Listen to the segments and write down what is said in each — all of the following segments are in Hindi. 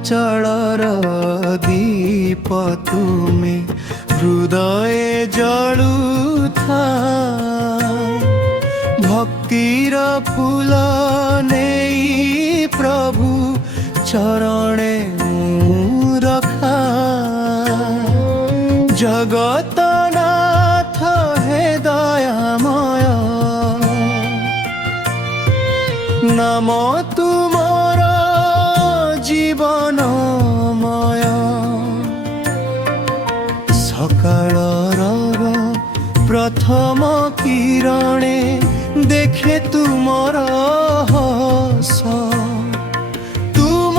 नीलाचलर दीप तुमे हृदय जलुथा भक्तिर फूल नहीं प्रभु चरणे रखा जगत नाथ हे दयामय नाम तुमर जीवनमय सकाळर प्रथम किरणे देखे तुमर हस तुम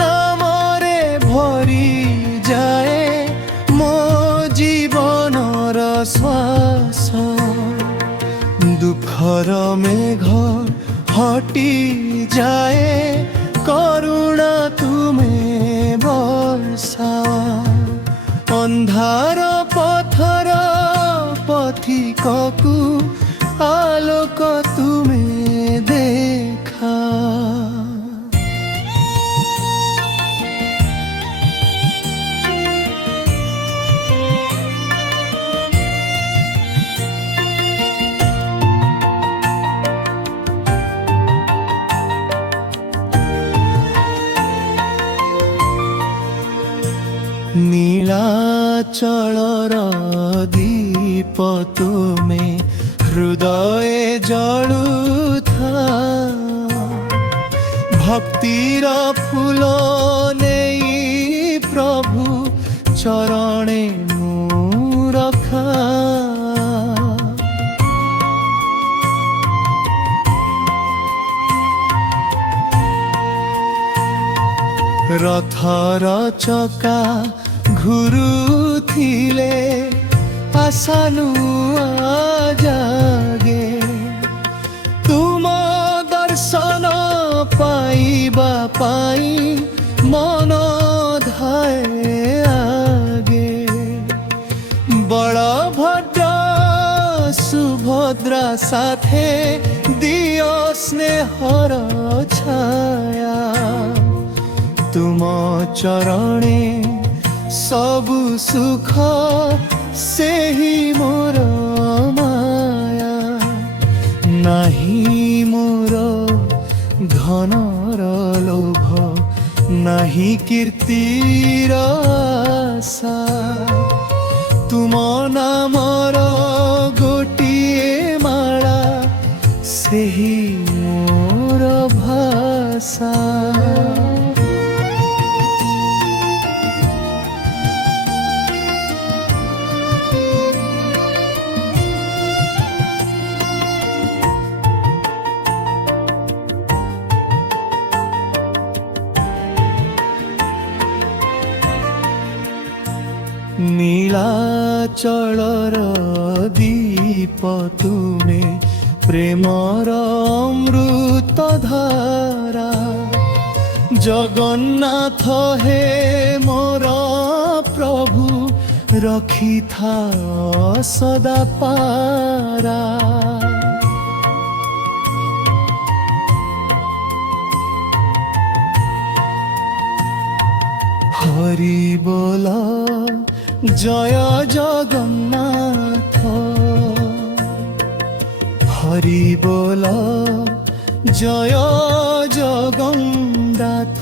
नामरे भरी जाए मो जीवनर श्वास दुखर मेघ हटी जाए करुणा तुम्हें बरसा अंधार पथर पथिककु आलोक तुम्हें देखा नीलाचलर दीप तुमे हृदय जलुथा भक्तिर फूल नहीं प्रभु चरणे रखा रथर चका घुरुथिले आशानु जागे तुम दर्शन पाइबा पाई मन धाए आगे बलभद्र सुभद्रा साथे दियो स्नेहर छाया तुम चरणे सबु सुख से ही मोर माया नाही मोर धनर लोभ नाही कीर्तिर आशा तुम नामर गोटिए माला से ही मोर भाषा नीलाचलर दीप तुमे प्रेमर अमृत धारा जगन्नाथ हे मोर प्रभु रखी था सदा पारा हरि बोला जय जगन्नाथ हरि बोल जय जगन्नाथ।